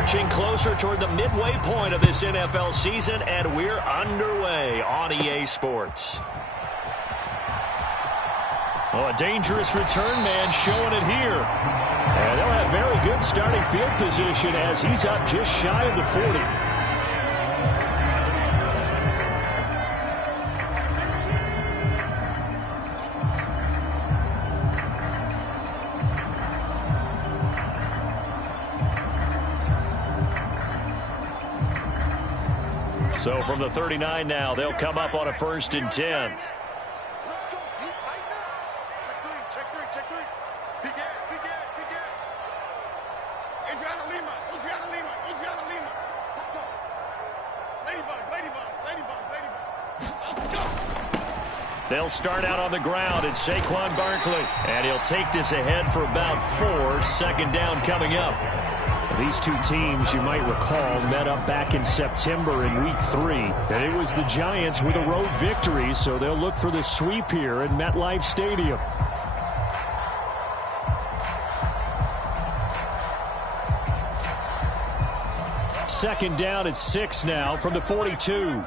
marching closer toward the midway point of this NFL season, and we're underway on EA Sports. Oh, a dangerous return man showing it here. And they'll have very good starting field position as he's up just shy of the 40. So from the 39 now, they'll come up on a 1st and 10. Let's go. He tighten up. Check three. Big Ed. Adriana Lima. Let's go. Ladybug. Let's go. They'll start out on the ground. It's Saquon Barkley. And he'll take this ahead for about 4. Second down coming up. These two teams, you might recall, met up back in September in Week 3. And it was the Giants with a road victory, so they'll look for the sweep here at MetLife Stadium. Second down at 6 now from the 42.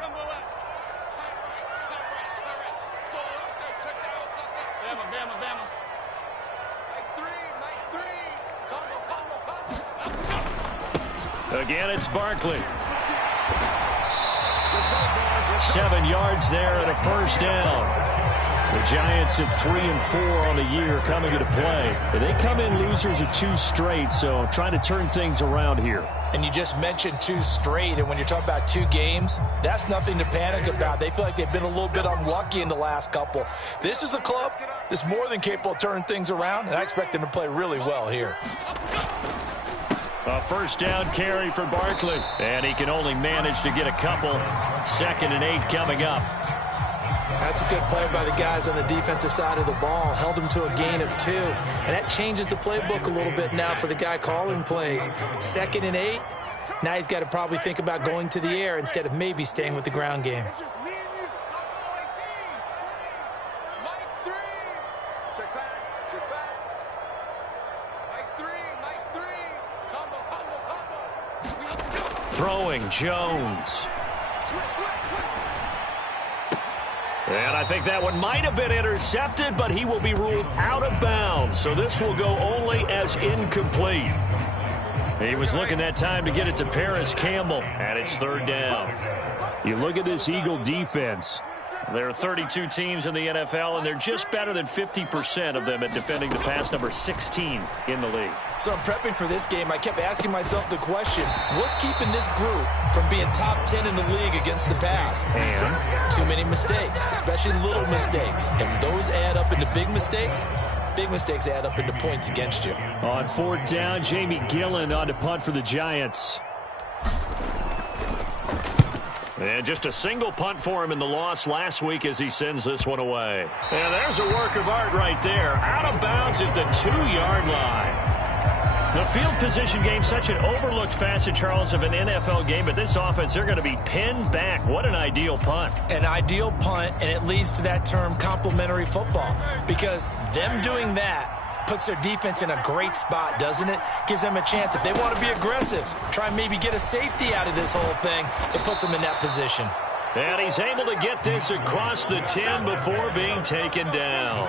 Again, it's Barkley. 7 yards there and a first down. The Giants at 3 and 4 on the year coming into play. They come in losers of 2 straight, so trying to turn things around here. And you just mentioned 2 straight, and when you're talking about 2 games, that's nothing to panic about. They feel like they've been a little bit unlucky in the last couple. This is a club that's more than capable of turning things around, and I expect them to play really well here. A first down carry for Barkley. And he can only manage to get a couple. 2nd and 8 coming up. That's a good play by the guys on the defensive side of the ball. Held him to a gain of 2. And that changes the playbook a little bit now for the guy calling plays. 2nd and 8. Now he's got to probably think about going to the air instead of maybe staying with the ground game. Throwing Jones. And I think that one might have been intercepted, but he will be ruled out of bounds. So this will go only as incomplete. He was looking that time to get it to Paris Campbell, and it's 3rd down. You look at this Eagle defense. There are 32 teams in the NFL, and they're just better than 50% of them at defending the pass, number 16 in the league. So I'm prepping for this game. I kept asking myself the question, what's keeping this group from being top 10 in the league against the pass? And too many mistakes, especially little mistakes. And those add up into big mistakes. Big mistakes add up into points against you. On 4th down, Jamie Gillen on to punt for the Giants. And just a single punt for him in the loss last week as he sends this one away. And there's a work of art right there. Out of bounds at the 2-yard line. The field position game, such an overlooked facet, Charles, of an NFL game. But this offense, they're going to be pinned back. What an ideal punt. An ideal punt, and it leads to that term complementary football. Because them doing that puts their defense in a great spot, doesn't it? Gives them a chance. If they want to be aggressive, try and maybe get a safety out of this whole thing, it puts them in that position. And he's able to get this across the 10 before being taken down.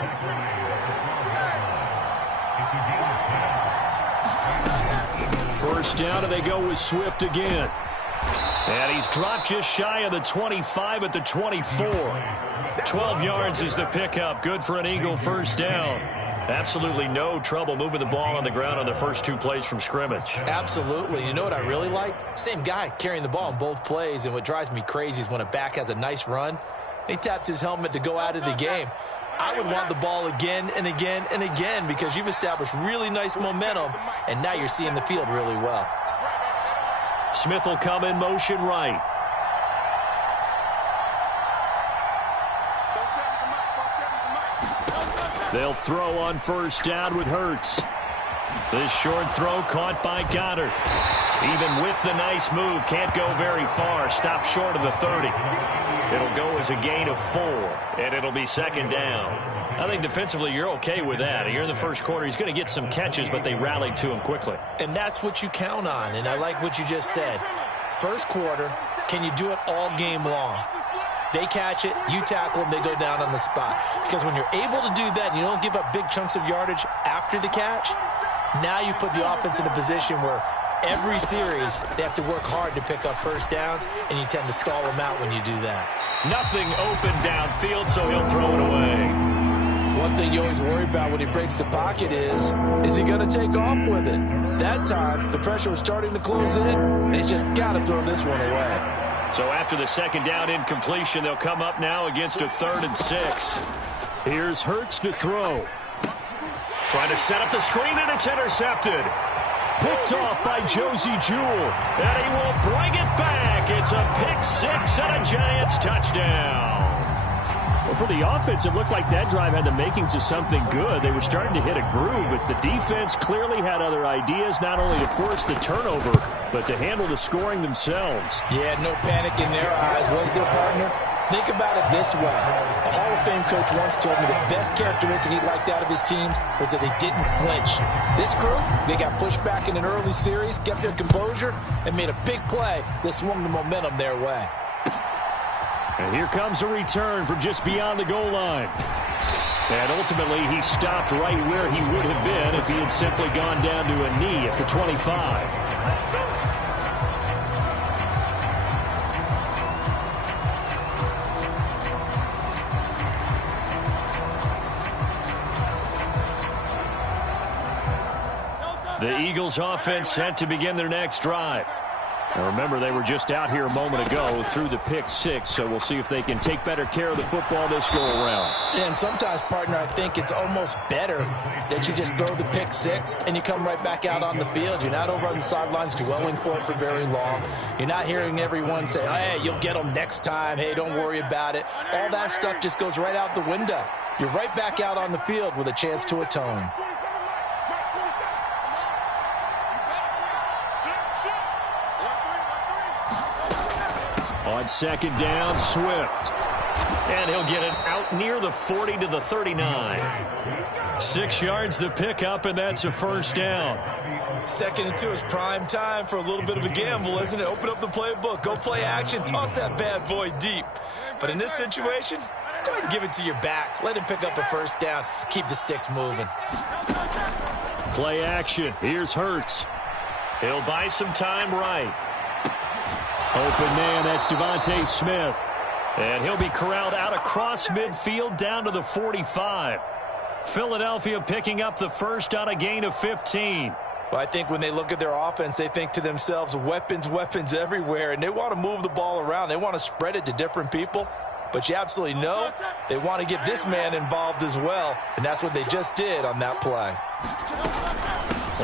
First down, and they go with Swift again. And he's dropped just shy of the 25 at the 24. 12 yards is the pickup. Good for an Eagle first down. Absolutely no trouble moving the ball on the ground on the first 2 plays from scrimmage. Absolutely. You know what I really liked? Same guy carrying the ball in both plays, and what drives me crazy is when a back has a nice run, he taps his helmet to go out of the game. I would want the ball again and again and again because you've established really nice momentum, and now you're seeing the field really well. Smith will come in motion right. They'll throw on first down with Hurts. This short throw caught by Goddard. Even with the nice move, can't go very far. Stopped short of the 30. It'll go as a gain of 4, and it'll be 2nd down. I think defensively you're okay with that. Here in the first quarter, he's going to get some catches, but they rallied to him quickly. And that's what you count on, and I like what you just said. First quarter, can you do it all game long? They catch it, you tackle them, they go down on the spot. Because when you're able to do that and you don't give up big chunks of yardage after the catch, now you put the offense in a position where every series they have to work hard to pick up first downs, and you tend to stall them out when you do that. Nothing open downfield, so he'll throw it away. One thing you always worry about when he breaks the pocket is he going to take off with it? That time, the pressure was starting to close in, and he's just got to throw this one away. So after the second down incompletion, they'll come up now against a 3rd and 6. Here's Hurts to throw. Trying to set up the screen, and it's intercepted. Picked off by Josie Jewell, and he will bring it back. It's a pick 6 and a Giants touchdown. Well, for the offense, it looked like that drive had the makings of something good. They were starting to hit a groove, but the defense clearly had other ideas, not only to force the turnover, but to handle the scoring themselves. Yeah, no panic in their eyes, was there, partner? Think about it this way. A Hall of Fame coach once told me the best characteristic he liked out of his teams was that they didn't flinch. This group, they got pushed back in an early series, kept their composure, and made a big play that swung the momentum their way. And here comes a return from just beyond the goal line. And ultimately, he stopped right where he would have been if he had simply gone down to a knee at the 25. The Eagles offense set to begin their next drive. Now remember, they were just out here a moment ago through the pick 6, so we'll see if they can take better care of the football this go-around. Yeah, and sometimes, partner, I think it's almost better that you just throw the pick 6 and you come right back out on the field. You're not over on the sidelines dwelling for it for very long. You're not hearing everyone say, hey, you'll get them next time. Hey, don't worry about it. All that stuff just goes right out the window. You're right back out on the field with a chance to atone. On second down, Swift. And he'll get it out near the 40 to the 39. 6 yards the pickup, and that's a first down. 2nd and 2 is prime time for a little bit of a gamble, isn't it? Open up the playbook, go play action, toss that bad boy deep. But in this situation, go ahead and give it to your back. Let him pick up a first down. Keep the sticks moving. Play action. Here's Hurts. He'll buy some time right. Open man, that's Devontae Smith. And he'll be corralled out across midfield down to the 45. Philadelphia picking up the first on a gain of 15. Well, I think when they look at their offense, they think to themselves, weapons, weapons everywhere, and they want to move the ball around. They want to spread it to different people. But you absolutely know they want to get this man involved as well, and that's what they just did on that play.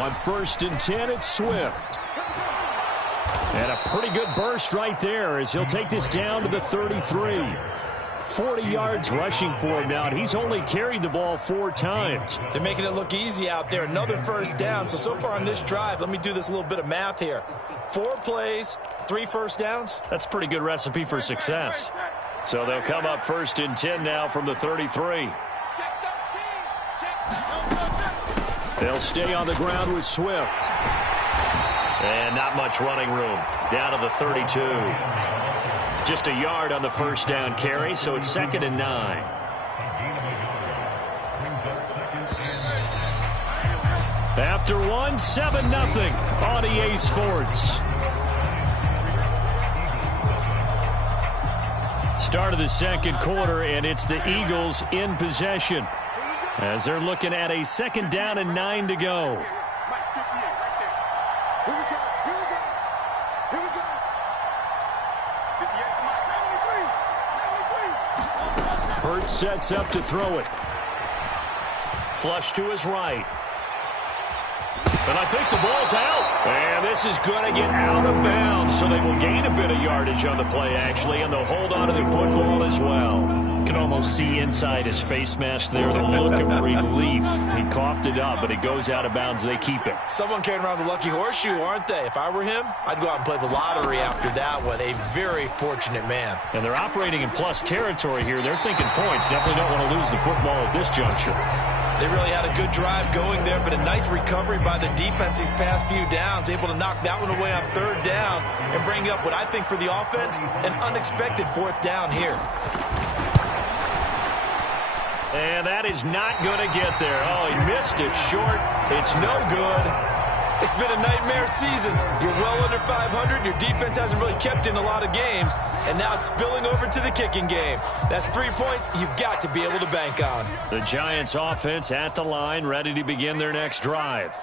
On 1st and 10, it's Swift. And a pretty good burst right there as he'll take this down to the 33. 40 yards rushing for him now, and he's only carried the ball 4 times. They're making it look easy out there. Another first down. So far on this drive, let me do this little bit of math here. 4 plays, 3 first downs. That's a pretty good recipe for success. So they'll come up 1st and 10 now from the 33. They'll stay on the ground with Swift. And not much running room. Down to the 32. Just a yard on the first down carry, so it's 2nd and 9. After 1, 7-0 on EA Sports. Start of the second quarter, and it's the Eagles in possession as they're looking at a 2nd down and 9 to go. Hurts sets up to throw it. Flush to his right. And I think the ball's out. And this is going to get out of bounds, so they will gain a bit of yardage on the play, actually, and they'll hold on to the football as well. You can almost see inside his face mask there the look of relief. He coughed it up, but it goes out of bounds. They keep it. Someone carrying around the lucky horseshoe, aren't they? If I were him, I'd go out and play the lottery after that one. A very fortunate man. And they're operating in plus territory here. They're thinking points. Definitely don't want to lose the football at this juncture. They really had a good drive going there, but a nice recovery by the defense these past few downs, able to knock that one away on third down and bring up what I think for the offense, an unexpected fourth down here. And that is not going to get there. Oh, he missed it short. It's no good. It's been a nightmare season. You're well under 500. Your defense hasn't really kept in a lot of games, and now it's spilling over to the kicking game. That's 3 points you've got to be able to bank on. The Giants offense at the line, ready to begin their next drive.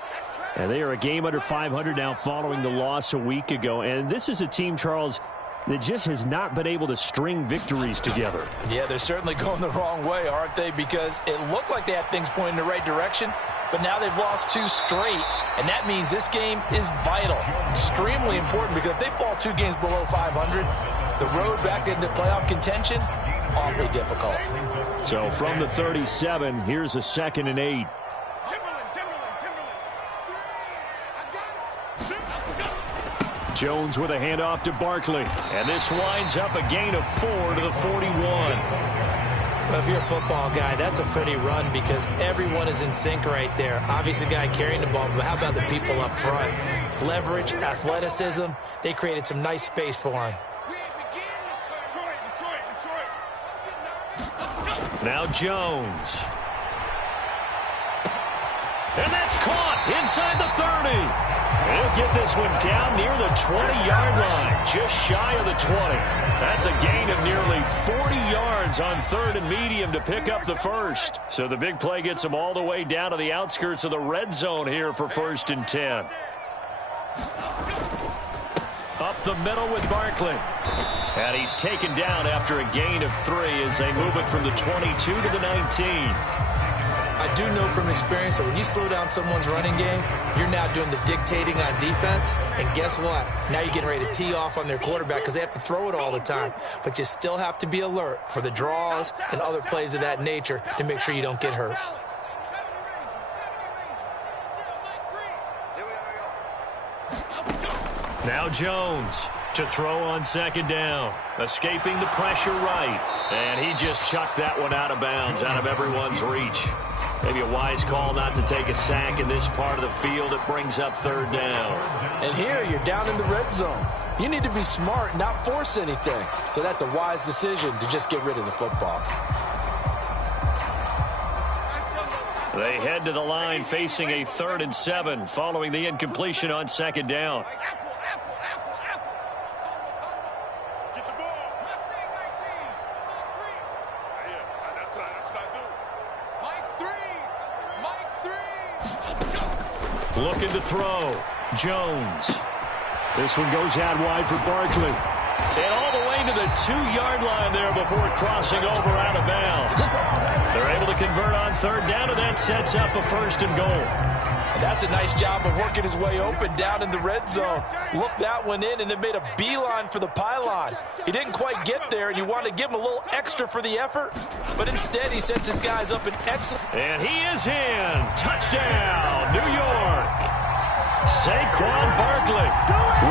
And they are a game under 500 now following the loss a week ago. And this is a team, Charles, that just has not been able to string victories together. Yeah, they're certainly going the wrong way, aren't they? Because it looked like they had things pointing in the right direction, but now they've lost 2 straight, and that means this game is vital, extremely important, because if they fall 2 games below 500, the road back into playoff contention, awfully difficult. So from the 37, here's a 2nd and 8. Jones with a handoff to Barkley. And this winds up a gain of 4 to the 41. Well, if you're a football guy, that's a pretty run because everyone is in sync right there. Obviously, the guy carrying the ball, but how about the people up front? Leverage, athleticism, they created some nice space for him. Now Jones. And that's caught inside the 30. He'll get this one down near the 20-yard line, just shy of the 20. That's a gain of nearly 40 yards on 3rd and medium to pick up the first. So the big play gets them all the way down to the outskirts of the red zone here for 1st and 10. Up the middle with Barkley. And he's taken down after a gain of 3 as they move it from the 22 to the 19. I do know from experience that when you slow down someone's running game, you're now doing the dictating on defense. And guess what? Now you're getting ready to tee off on their quarterback because they have to throw it all the time. But you still have to be alert for the draws and other plays of that nature to make sure you don't get hurt. Now Jones to throw on 2nd down. Escaping the pressure right. And he just chucked that one out of bounds, out of everyone's reach. Maybe a wise call not to take a sack in this part of the field. It brings up 3rd down. And here you're down in the red zone. You need to be smart, not force anything. So that's a wise decision to just get rid of the football. They head to the line facing a 3rd and 7 following the incompletion on 2nd down. Looking to throw. Jones. This one goes out wide for Barkley. And all the way to the 2-yard line there before crossing over out of bounds. They're able to convert on 3rd down, and that sets up a 1st and goal. That's a nice job of working his way open down in the red zone. Looked that one in and then made a beeline for the pylon. He didn't quite get there, and you want to give him a little extra for the effort. But instead, he sets his guys up in excellent. And he is in. Touchdown, New York. Saquon Barkley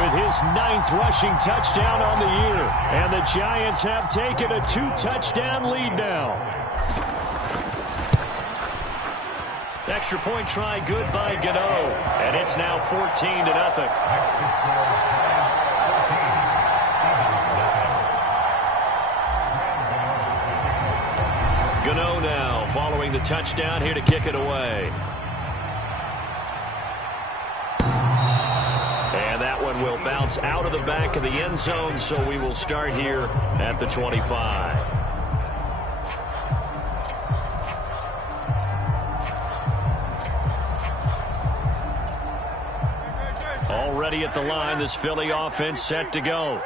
with his 9th rushing touchdown on the year. And the Giants have taken a 2-touchdown lead now. Extra point try good by Gano. And it's now 14-0. Gano now following the touchdown here to kick it away. And that one will bounce out of the back of the end zone, so we will start here at the 25. Already at the line, this Philly offense set to go.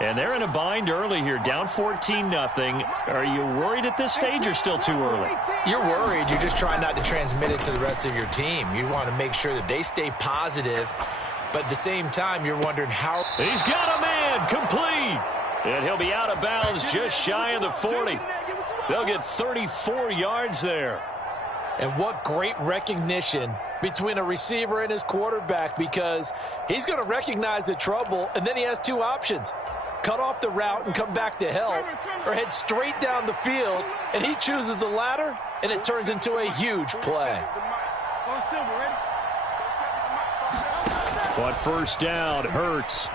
And they're in a bind early here, down 14-0. Are you worried at this stage or still too early? You're worried. You're just trying not to transmit it to the rest of your team. You want to make sure that they stay positive, but at the same time, you're wondering how... He's got a man, complete. And he'll be out of bounds just shy of the 40. They'll get 34 yards there. And what great recognition between a receiver and his quarterback, because he's going to recognize the trouble, and then he has two options. Cut off the route and come back to help, or head straight down the field, and he chooses the latter, and it turns into a huge play. But first down, Hurts.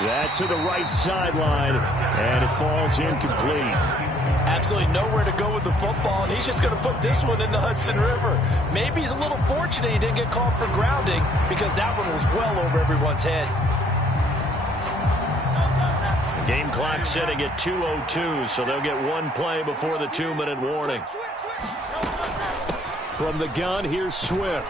That to the right sideline, and it falls incomplete. Absolutely nowhere to go with the football, and he's just going to put this one in the Hudson River. Maybe he's a little fortunate he didn't get called for grounding, because that one was well over everyone's head. Game clock sitting at 2:02, so they'll get one play before the 2-minute warning. From the gun, here's Swift.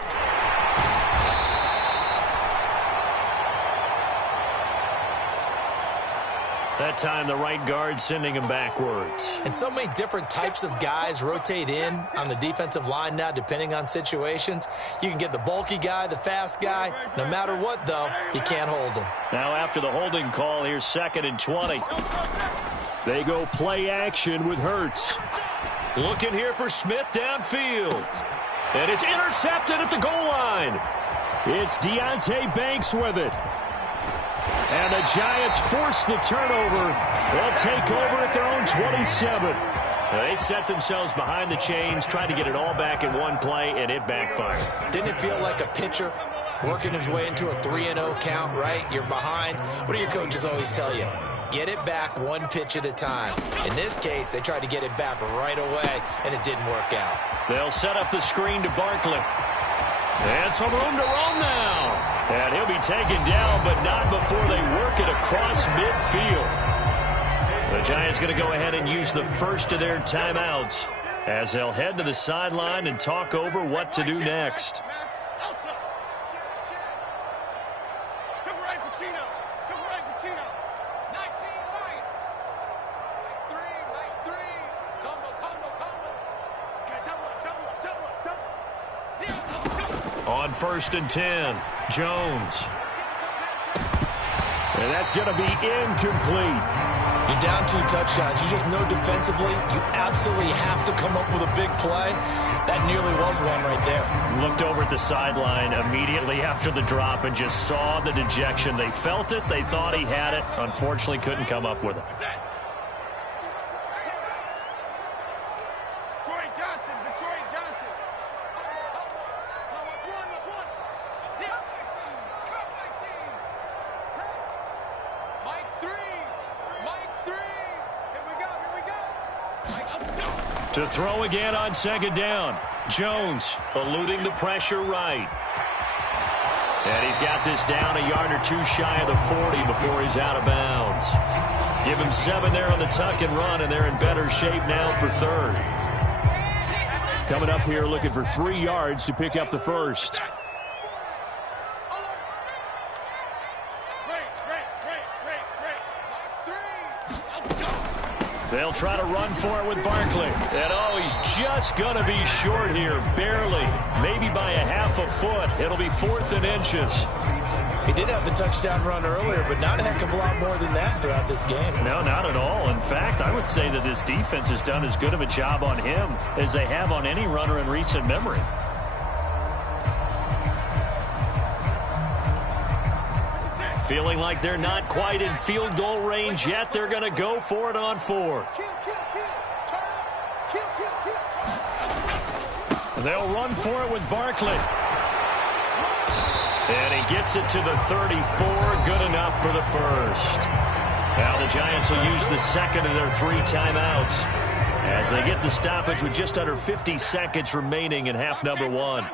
That time, the right guard sending him backwards. And so many different types of guys rotate in on the defensive line now, depending on situations. You can get the bulky guy, the fast guy. No matter what, though, you can't hold him. Now, after the holding call, here's 2nd and 20. They go play action with Hurts. Looking here for Smith downfield. And it's intercepted at the goal line. It's Deonte Banks with it. And the Giants force the turnover. They'll take over at their own 27. They set themselves behind the chains, trying to get it all back in one play, and it backfired. Didn't it feel like a pitcher working his way into a 3-0 count, right? You're behind. What do your coaches always tell you? Get it back one pitch at a time. In this case, they tried to get it back right away, and it didn't work out. They'll set up the screen to Barkley. And some room to roam now. And he'll be taken down, but not before they work it across midfield. The Giants going to go ahead and use the first of their timeouts as they'll head to the sideline and talk over what to do next. On 1st and 10, Jones. And that's going to be incomplete. You're down 2 touchdowns. You just know defensively you absolutely have to come up with a big play. That nearly was one right there. Looked over at the sideline immediately after the drop and just saw the dejection. They felt it. They thought he had it. Unfortunately, couldn't come up with it. To throw again on 2nd down. Jones eluding the pressure right. And he's got this down a yard or 2 shy of the 40 before he's out of bounds. Give him 7 there on the tuck and run, and they're in better shape now for 3rd. Coming up here looking for 3 yards to pick up the first. They'll try to run for it with Barkley. And, oh, he's just going to be short here, barely. Maybe by a half a foot. It'll be 4th and inches. He did have the touchdown run earlier, but not a heck of a lot more than that throughout this game. No, not at all. In fact, I would say that this defense has done as good of a job on him as they have on any runner in recent memory. Feeling like they're not quite in field goal range yet. They're going to go for it on 4th. They'll run for it with Barkley. And he gets it to the 34. Good enough for the first. Now the Giants will use the 2nd of their 3 timeouts as they get the stoppage with just under 50 seconds remaining in half number 1.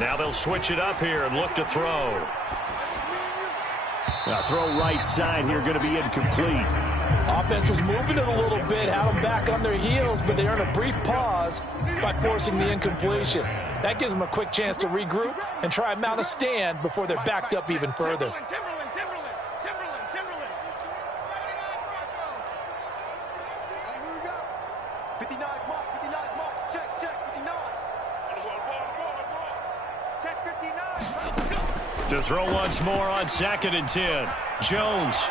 Now they'll switch it up here and look to throw. Now throw right side here, going to be incomplete. Offense was moving it a little bit, had them back on their heels, but they earned a brief pause by forcing the incompletion. That gives them a quick chance to regroup and try and mount a stand before they're backed up even further. Timberland. Here we go. 59 mark, check, 59. Check 59. To throw once more on 2nd and 10. Jones.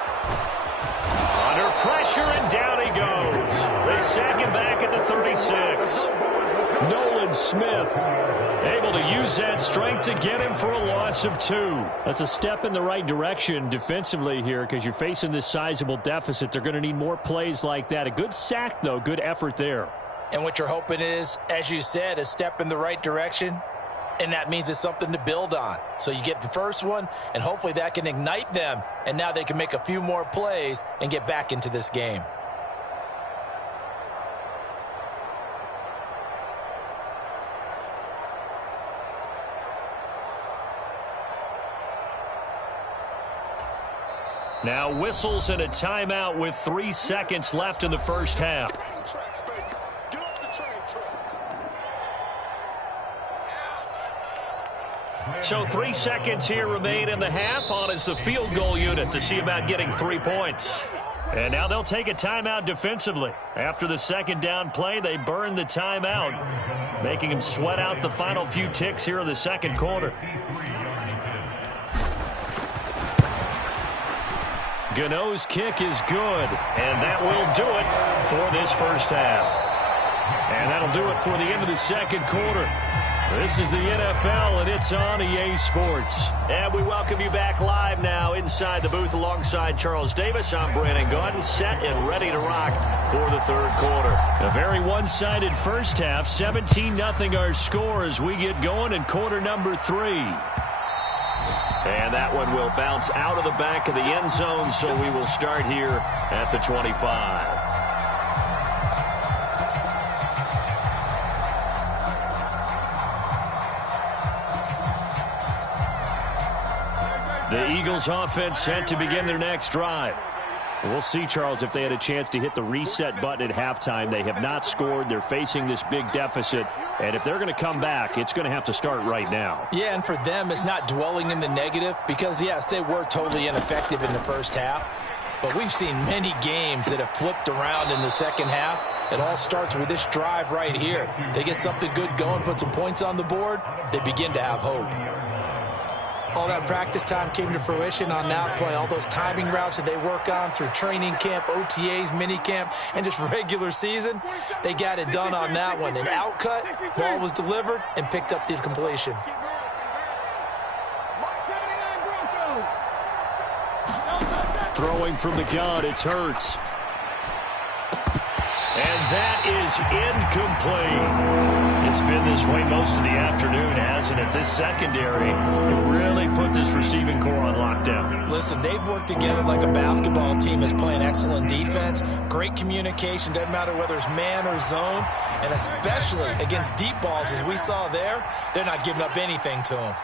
Under pressure, and down he goes. They sack him back at the 36. Nolan Smith able to use that strength to get him for a loss of 2. That's a step in the right direction defensively here because you're facing this sizable deficit. They're going to need more plays like that. A good sack, though. Good effort there. And what you're hoping is, as you said, a step in the right direction. And that means it's something to build on. So you get the first one, and hopefully that can ignite them. And now they can make a few more plays and get back into this game. Now whistles and a timeout with 3 seconds left in the first half. So 3 seconds here remain in the half. On is the field goal unit to see about getting 3 points. And now they'll take a timeout defensively. After the second down play, they burn the timeout, making them sweat out the final few ticks here in the second quarter. Gano's kick is good, and that will do it for this first half. And that'll do it for the end of the second quarter. This is the NFL, and it's on EA Sports. And we welcome you back live now inside the booth alongside Charles Davis. I'm Brandon Gaudin, set and ready to rock for the third quarter. A very one-sided first half, 17-0 our score as we get going in quarter number 3. And that one will bounce out of the back of the end zone, so we will start here at the 25. The Eagles offense set to begin their next drive. We'll see, Charles, if they had a chance to hit the reset button at halftime. They have not scored. They're facing this big deficit. And if they're going to come back, it's going to have to start right now. Yeah, and for them, it's not dwelling in the negative because, yes, they were totally ineffective in the first half. But we've seen many games that have flipped around in the second half. It all starts with this drive right here. They get something good going, put some points on the board, they begin to have hope. All that practice time came to fruition on that play. All those timing routes that they work on through training camp, OTAs, minicamp, and just regular season, they got it done on that one. An outcut, ball was delivered, and picked up the completion. Throwing from the gun, it's Hurts. And that is incomplete. It's been this way most of the afternoon, hasn't it? This secondary really put this receiving core on lockdown. Listen, they've worked together like a basketball team that's playing excellent defense. Great communication, doesn't matter whether it's man or zone. And especially against deep balls, as we saw there, they're not giving up anything to them.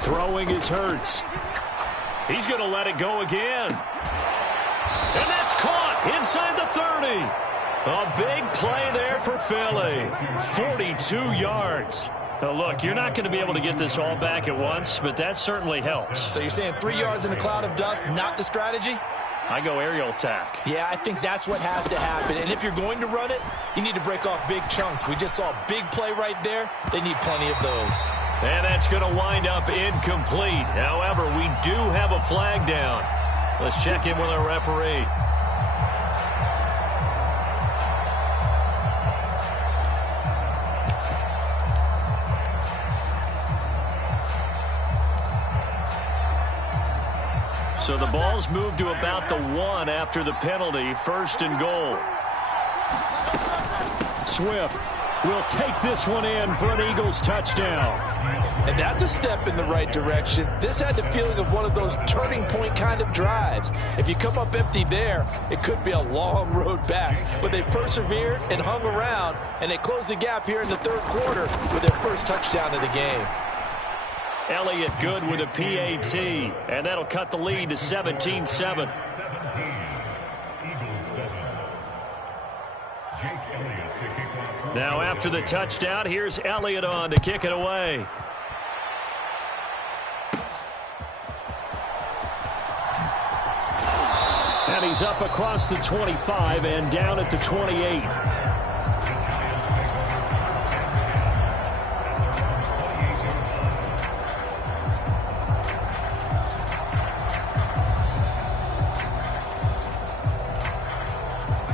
Throwing is Hurts. He's going to let it go again. And that's caught inside the 30. A big play there for Philly. 42 yards. Now, look, you're not going to be able to get this all back at once, but that certainly helps. So you're saying 3 yards in a cloud of dust, not the strategy? I go aerial attack. Yeah, I think that's what has to happen. And if you're going to run it, you need to break off big chunks. We just saw a big play right there. They need plenty of those. And that's going to wind up incomplete. However, we do have a flag down. Let's check in with our referee. So the ball's moved to about the 1 after the penalty. First and goal. Swift will take this one in for an Eagles touchdown. And that's a step in the right direction. This had the feeling of one of those turning point kind of drives. If you come up empty there, it could be a long road back. But they persevered and hung around, and they closed the gap here in the third quarter with their first touchdown of the game. Elliott good with a PAT, and that'll cut the lead to 17-7. Now after the touchdown, here's Elliott on to kick it away. And he's up across the 25 and down at the 28.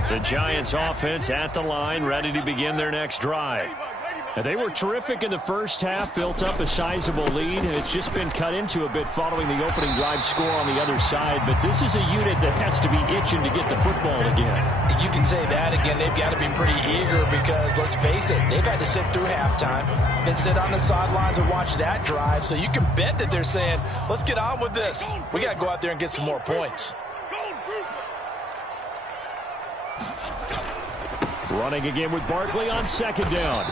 The Giants offense at the line, ready to begin their next drive. And they were terrific in the first half, built up a sizable lead. It's just been cut into a bit following the opening drive score on the other side. But this is a unit that has to be itching to get the football again. You can say that again. They've got to be pretty eager because, let's face it, they've had to sit through halftime, then sit on the sidelines and watch that drive. So you can bet that they're saying, let's get on with this. We got to go out there and get some more points. Running again with Barkley on second down.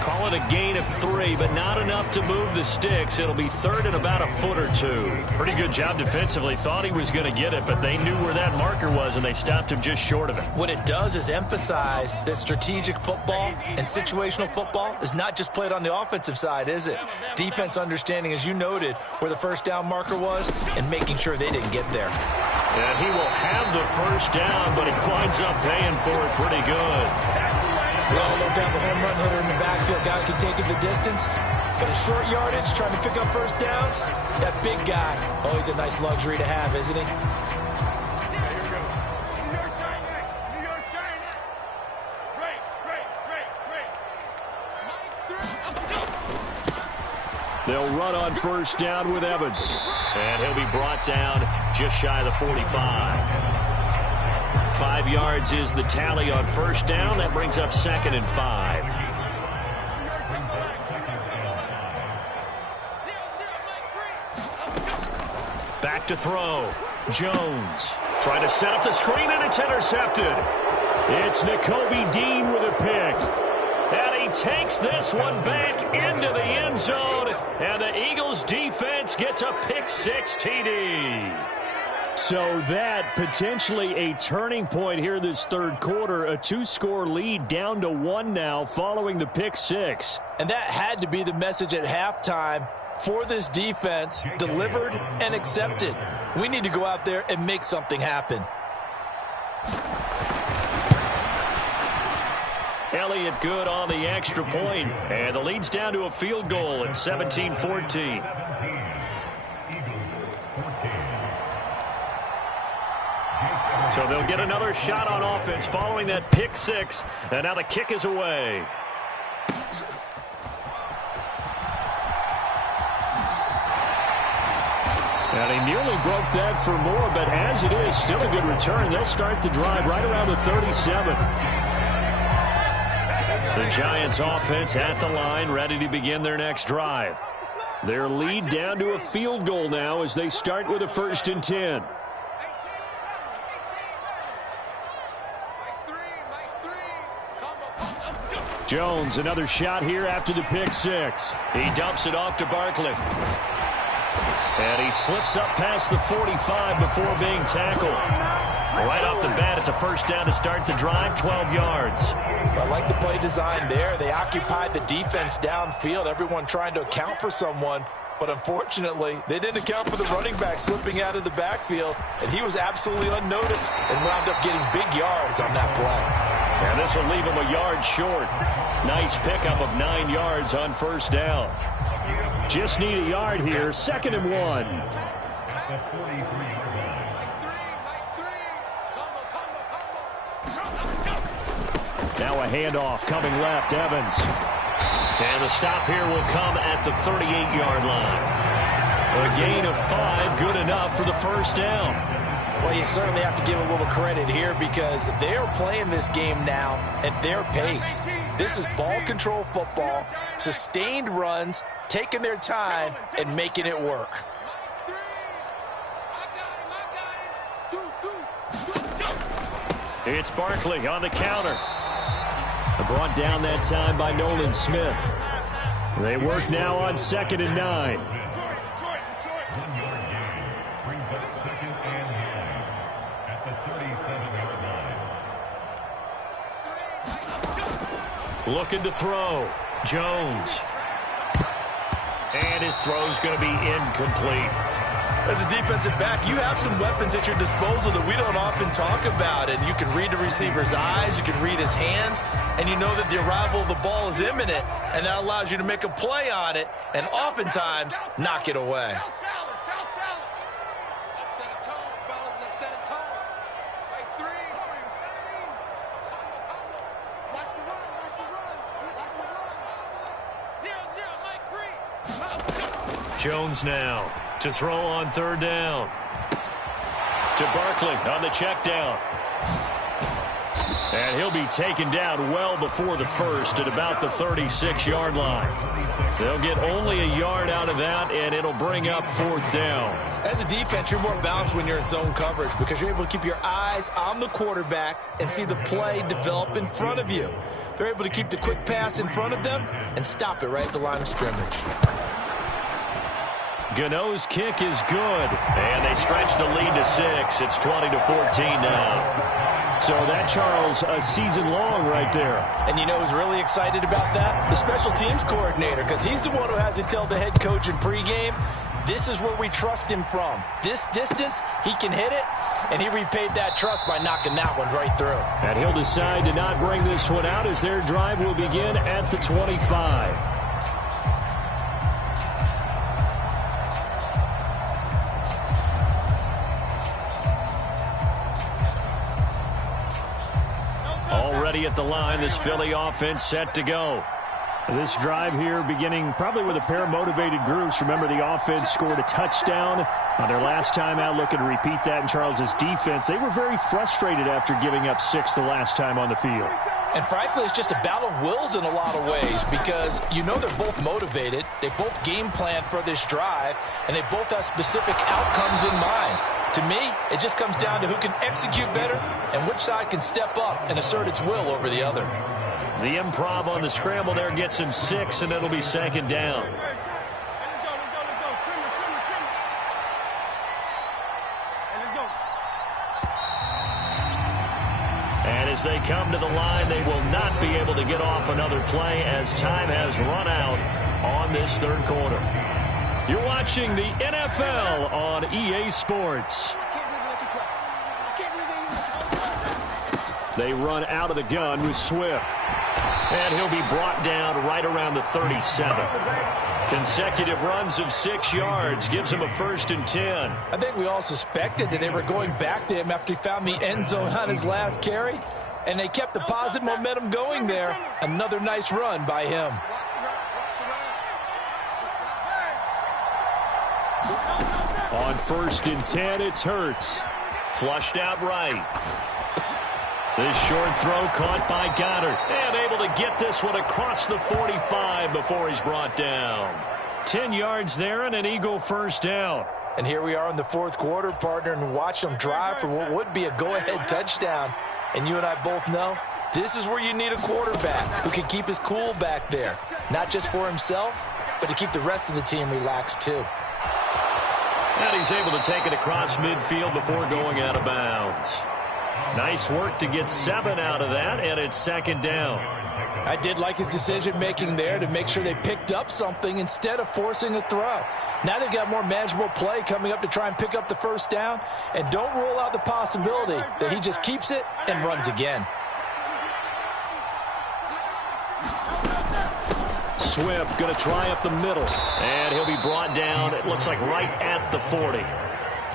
Call it a gain of 3, but not enough to move the sticks. It'll be third and about a foot or two. Pretty good job defensively. Thought he was going to get it, but they knew where that marker was, and they stopped him just short of it. What it does is emphasize that strategic football and situational football is not just played on the offensive side, is it? Defense understanding, as you noted, where the first down marker was and making sure they didn't get there. And he will have the first down, but he winds up paying for it pretty good. We all love to have a home run hitter in the backfield. Guy can take it the distance. But a short yardage, trying to pick up first downs, that big guy, always a nice luxury to have, isn't he? They'll run on first down with Evans. And he'll be brought down just shy of the 45. 5 yards is the tally on first down. That brings up second and 5. Back to throw. Jones trying to set up the screen, and it's intercepted. It's Nakobe Dean with a pick. And he takes this one back into the end zone. And the Eagles defense gets a pick-6 TD. So that potentially a turning point here this third quarter. A 2-score lead down to 1 now following the pick-6. And that had to be the message at halftime for this defense, delivered and accepted. We need to go out there and make something happen. Elliott good on the extra point, and the lead's down to a field goal at 17-14. So they'll get another shot on offense following that pick-6, and now the kick is away. And he nearly broke that for more, but as it is, still a good return. They'll start the drive right around the 37. The Giants offense at the line, ready to begin their next drive. Their lead down to a field goal now as they start with a 1st and 10. Jones, another shot here after the pick-6. He dumps it off to Barkley. And he slips up past the 45 before being tackled. Right off the bat, it's a first down to start the drive, 12 yards. I like the play design there. They occupied the defense downfield, everyone trying to account for someone. But unfortunately, they didn't account for the running back slipping out of the backfield, and he was absolutely unnoticed and wound up getting big yards on that play. And this will leave him a yard short. Nice pickup of 9 yards on first down. Just need a yard here, 2nd and 1. Now a handoff coming left, Evans. And the stop here will come at the 38-yard line. A gain of 5, good enough for the first down. Well, you certainly have to give a little credit here because they're playing this game now at their pace. This is ball control football, sustained runs, taking their time, and making it work. It's Barkley on the counter. Brought down that time by Nolan Smith. They work now on 2nd and 9. Brings up 2nd and 9 at the 37-yard line. Looking to throw. Jones. And his throw's going to be incomplete. As a defensive back, you have some weapons at your disposal that we don't often talk about. And you can read the receiver's eyes, you can read his hands, and you know that the arrival of the ball is imminent, and that allows you to make a play on it and oftentimes knock it away. Jones now to throw on 3rd down. To Barkley on the check down. And he'll be taken down well before the first at about the 36-yard line. They'll get only a yard out of that, and it'll bring up 4th down. As a defense, you're more balanced when you're in zone coverage because you're able to keep your eyes on the quarterback and see the play develop in front of you. They're able to keep the quick pass in front of them and stop it right at the line of scrimmage. Gano's kick is good, and they stretch the lead to 6. It's 20-14 now. So that, Charles, a season long right there. And you know who's really excited about that? The special teams coordinator, because he's the one who has to tell the head coach in pregame, this is where we trust him from. This distance, he can hit it, and he repaid that trust by knocking that one right through. And he'll decide to not bring this one out as their drive will begin at the 25. Already at the line, this Philly offense set to go. This drive here beginning probably with a pair of motivated groups. Remember, the offense scored a touchdown on their last time out. Looking to repeat that in Charles's defense. They were very frustrated after giving up 6 the last time on the field. And frankly, it's just a battle of wills in a lot of ways because you know they're both motivated. They both game plan for this drive, and they both have specific outcomes in mind. To me, it just comes down to who can execute better and which side can step up and assert its will over the other. The improv on the scramble there gets him 6, and it'll be 2nd down. And as they come to the line, they will not be able to get off another play as time has run out on this 3rd quarter. You're watching the NFL on EA Sports. They run out of the gun with Swift. And he'll be brought down right around the 37. Consecutive runs of 6 yards gives him a 1st and 10. I think we all suspected that they were going back to him after he found the end zone on his last carry. And they kept the positive momentum going there. Another nice run by him. On 1st and 10, it's Hurts. Flushed out right. This short throw caught by Goddard. And able to get this one across the 45 before he's brought down. 10 yards there and an Eagle 1st down. And here we are in the 4th quarter, partner, and watch them drive for what would be a go-ahead touchdown. And you and I both know this is where you need a quarterback who can keep his cool back there. Not just for himself, but to keep the rest of the team relaxed too. And he's able to take it across midfield before going out of bounds. Nice work to get 7 out of that, and it's 2nd down. I did like his decision-making there to make sure they picked up something instead of forcing a throw. Now they've got more manageable play coming up to try and pick up the 1st down, and don't rule out the possibility that he just keeps it and runs again. Swift going to try up the middle, and he'll be brought down, it looks like right at the 40.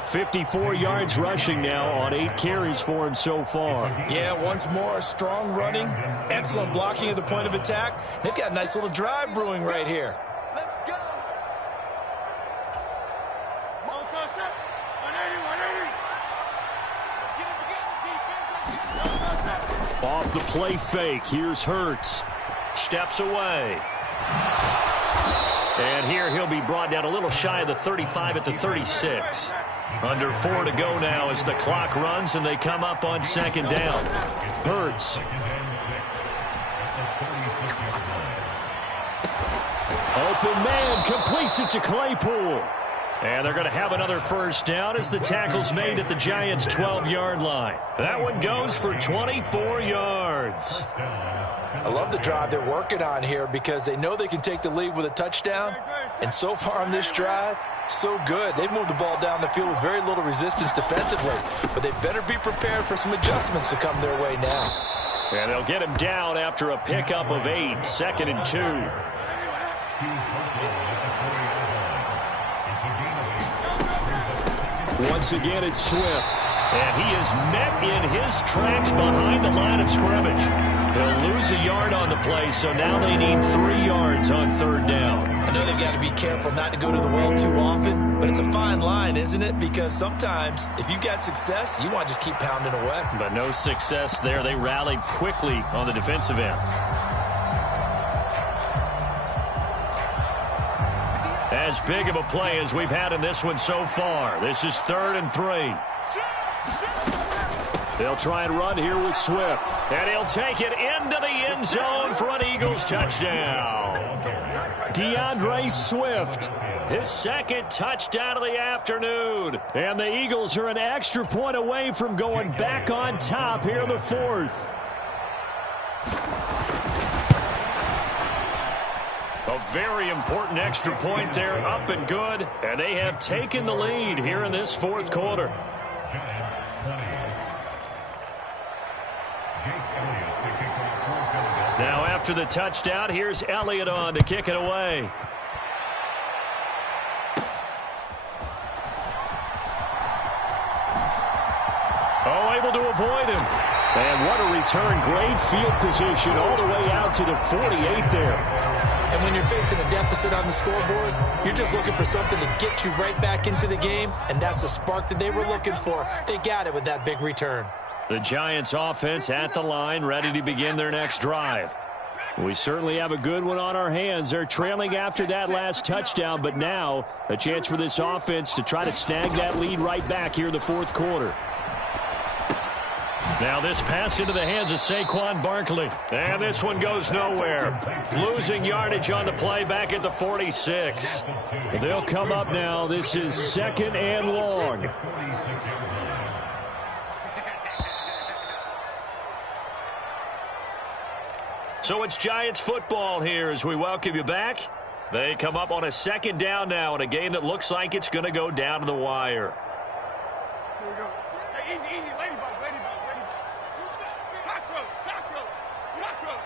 54 yards rushing now on 8 carries for him so far. Yeah, once more, strong running, excellent blocking at the point of attack. They've got a nice little drive brewing right here. Let's go. Off the play fake, here's Hurts. Steps away. And here he'll be brought down a little shy of the 35 at the 36. Under 4 to go now as the clock runs and they come up on 2nd down. Hurts. Open man completes it to Claypool. And they're going to have another first down as the tackle's made at the Giants' 12-yard line. That one goes for 24 yards. I love the drive they're working on here because they know they can take the lead with a touchdown. And so far on this drive, so good. They've moved the ball down the field with very little resistance defensively. But they better be prepared for some adjustments to come their way now. And they'll get him down after a pickup of 8, 2nd and 2. Once again, it's Swift. And he is met in his tracks behind the line of scrimmage. They'll lose a yard on the play, so now they need 3 yards on 3rd down. I know they've got to be careful not to go to the well too often, but it's a fine line, isn't it? Because sometimes, if you got success, you want to just keep pounding away. But no success there. They rallied quickly on the defensive end. As big of a play as we've had in this one so far. This is 3rd and 3. They'll try and run here with Swift. And he'll take it into the end zone for an Eagles touchdown. DeAndre Swift, his 2nd touchdown of the afternoon. And the Eagles are an extra point away from going back on top here in the 4th. A very important extra point there, up and good. And they have taken the lead here in this 4th quarter. Now after the touchdown, here's Elliott on to kick it away. Oh, able to avoid him. And what a return. Great field position all the way out to the 48 there. And when you're facing a deficit on the scoreboard, you're just looking for something to get you right back into the game, and that's the spark that they were looking for. They got it with that big return. The Giants offense at the line, ready to begin their next drive. We certainly have a good one on our hands. They're trailing after that last touchdown, but now a chance for this offense to try to snag that lead right back here in the 4th quarter. Now this pass into the hands of Saquon Barkley. And this one goes nowhere. Losing yardage on the play back at the 46. They'll come up now. This is 2nd and long. So it's Giants football here as we welcome you back. They come up on a 2nd down now in a game that looks like it's going to go down to the wire. Here we go. Hey, easy, easy. Ladybug, ladybug, ladybug. Cockroach, cockroach, cockroach.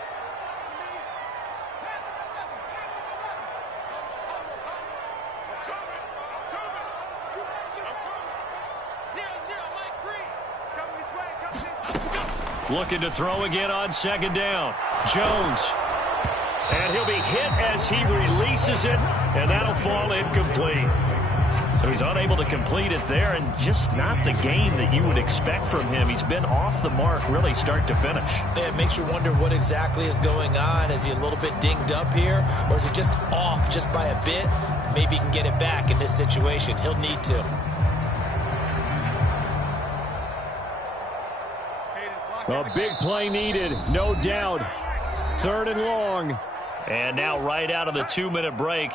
Looking to throw again on 2nd down. Jones. And he'll be hit as he releases it, and that'll fall incomplete. So he's unable to complete it there, and just not the game that you would expect from him. He's been off the mark really start to finish. Yeah, it makes you wonder what exactly is going on. Is he a little bit dinged up here, or is he just off just by a bit? Maybe he can get it back in this situation. He'll need to. A big play needed, no doubt. 3rd and long. And now right out of the 2-minute break,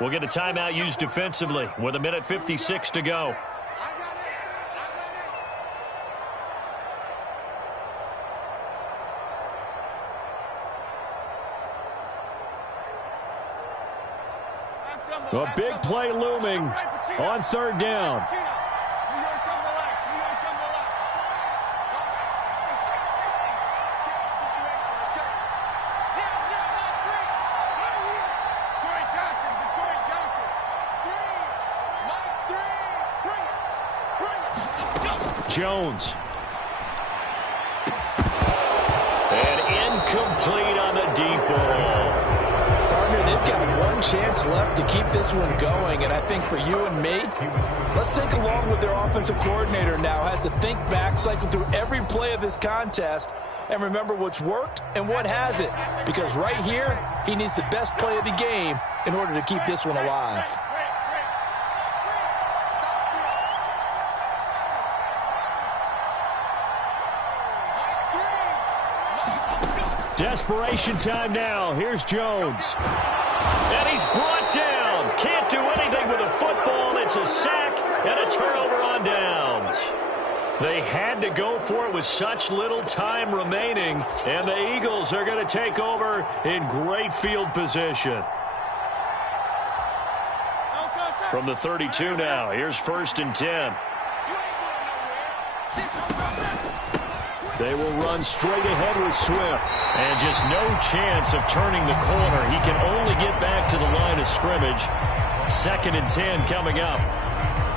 we'll get a timeout used defensively with 1:56 to go. A big play looming on 3rd down. Jones. And incomplete on the deep ball. Partner, they've got one chance left to keep this one going, and I think for you and me, let's think along with their offensive coordinator now. Has to think back, cycle through every play of this contest, and remember what's worked and what hasn't. Because right here, he needs the best play of the game in order to keep this one alive. Desperation time now. Here's Jones. And he's brought down. Can't do anything with a football. It's a sack and a turnover on downs. They had to go for it with such little time remaining, and the Eagles are going to take over in great field position. From the 32 now, here's 1st and 10. They will run straight ahead with Swift. And just no chance of turning the corner. He can only get back to the line of scrimmage. 2nd and 10 coming up.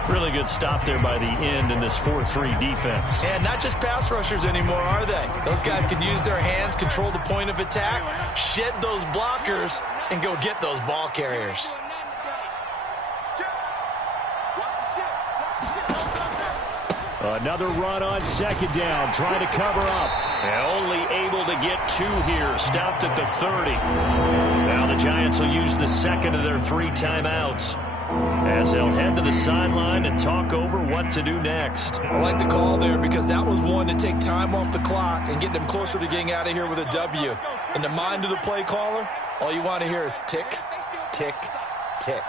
Really good stop there by the end in this 4-3 defense. And not just pass rushers anymore, are they? Those guys can use their hands, control the point of attack, shed those blockers, and go get those ball carriers. Another run on 2nd down, trying to cover up. And only able to get 2 here, stopped at the 30. Now the Giants will use the 2nd of their 3 timeouts, as they'll head to the sideline and talk over what to do next. I like the call there because that was one to take time off the clock and get them closer to getting out of here with a W. In the mind of the play caller, all you want to hear is tick, tick, tick.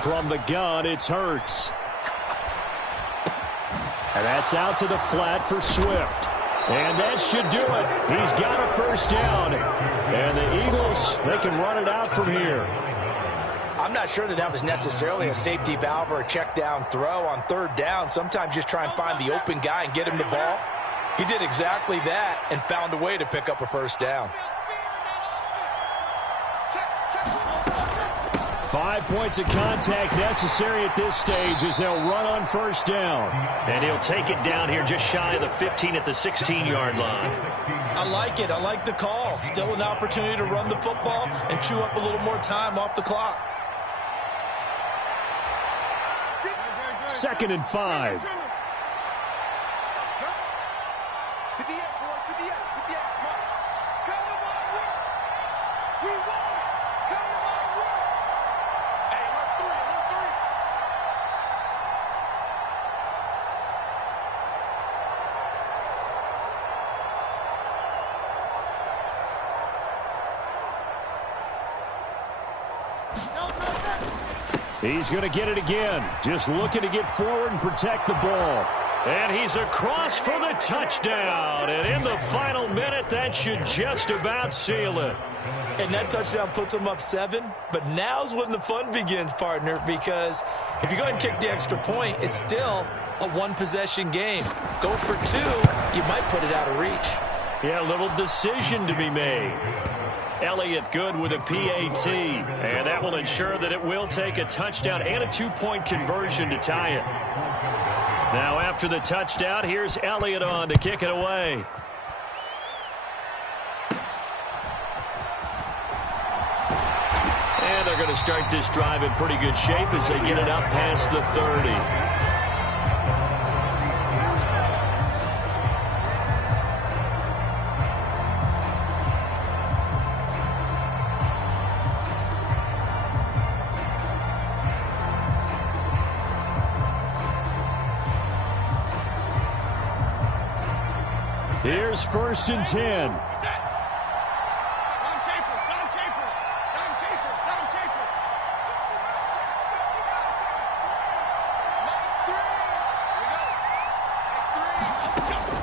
From the gun, it's Hurts. And that's out to the flat for Swift. And that should do it. He's got a 1st down. And the Eagles, they can run it out from here. I'm not sure that was necessarily a safety valve or a check down throw on 3rd down. Sometimes just try and find the open guy and get him the ball. He did exactly that and found a way to pick up a 1st down. 5 points of contact necessary at this stage as they'll run on 1st down. And he'll take it down here just shy of the 15 at the 16-yard line. I like it. I like the call. Still an opportunity to run the football and chew up a little more time off the clock. 2nd and 5. He's going to get it again. Just looking to get forward and protect the ball. And he's across for the touchdown. And in the final minute, that should just about seal it. And that touchdown puts them up 7. But now's when the fun begins, partner, because if you go ahead and kick the extra point, it's still a 1-possession game. Go for 2, you might put it out of reach. Yeah, a little decision to be made. Elliott good with a PAT, and that will ensure that it will take a touchdown and a 2-point conversion to tie it. Now after the touchdown, here's Elliott on to kick it away. And they're going to start this drive in pretty good shape as they get it up past the 30. Here's 1st and 10.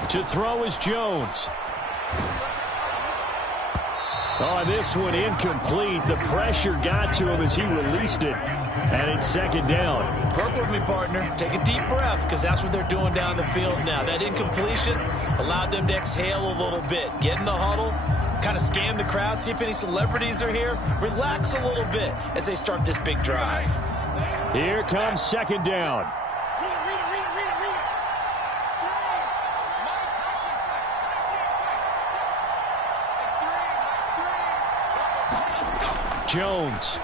To throw is Jones. Oh, this one incomplete. The pressure got to him as he released it. And it's 2nd down. Work with me, partner. Take a deep breath, because that's what they're doing down the field now. That incompletion allowed them to exhale a little bit. Get in the huddle, kind of scan the crowd, see if any celebrities are here. Relax a little bit as they start this big drive. Here comes 2nd down. Jones.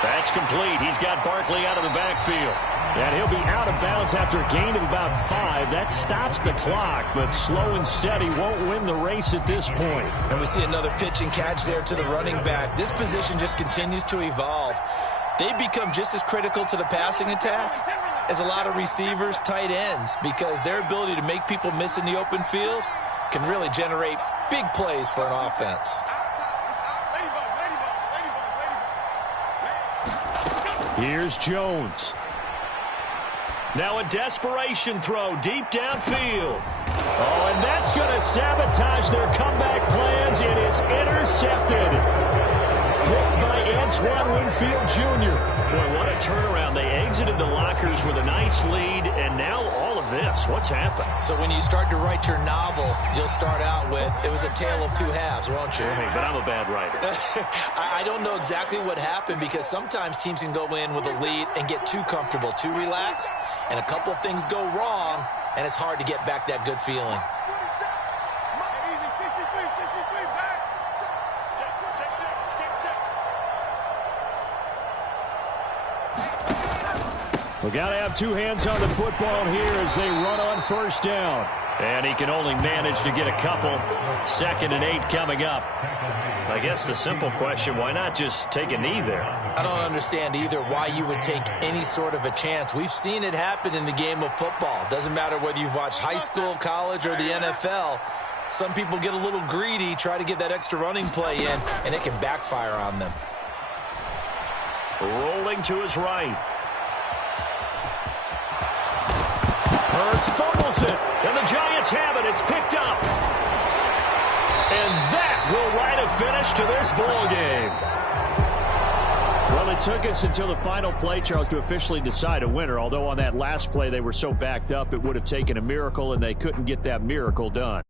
That's complete. He's got Barkley out of the backfield. And he'll be out of bounds after a gain of about 5. That stops the clock, but slow and steady won't win the race at this point. And we see another pitch and catch there to the running back. This position just continues to evolve. They become just as critical to the passing attack as a lot of receivers, tight ends, because their ability to make people miss in the open field can really generate big plays for an offense. Here's Jones. Now a desperation throw deep downfield. Oh, and that's going to sabotage their comeback plans. It is intercepted. Picked by Antoine Winfield Jr. Boy, what a turnaround. They exited the lockers with a nice lead, and now all of this. What's happened? So when you start to write your novel, you'll start out with, it was a tale of two halves, won't you? Hey, but I'm a bad writer. I don't know exactly what happened, because sometimes teams can go in with a lead and get too comfortable, too relaxed, and a couple of things go wrong, and it's hard to get back that good feeling. We got to have two hands on the football here as they run on first down. And he can only manage to get a couple. 2nd and 8 coming up. I guess the simple question, why not just take a knee there? I don't understand either why you would take any sort of a chance. We've seen it happen in the game of football. Doesn't matter whether you've watched high school, college, or the NFL. Some people get a little greedy, try to get that extra running play in, and it can backfire on them. Rolling to his right. Hurts fumbles it, and the Giants have it. It's picked up. And that will write a finish to this ball game. Well, it took us until the final play, Charles, to officially decide a winner, although on that last play they were so backed up it would have taken a miracle, and they couldn't get that miracle done.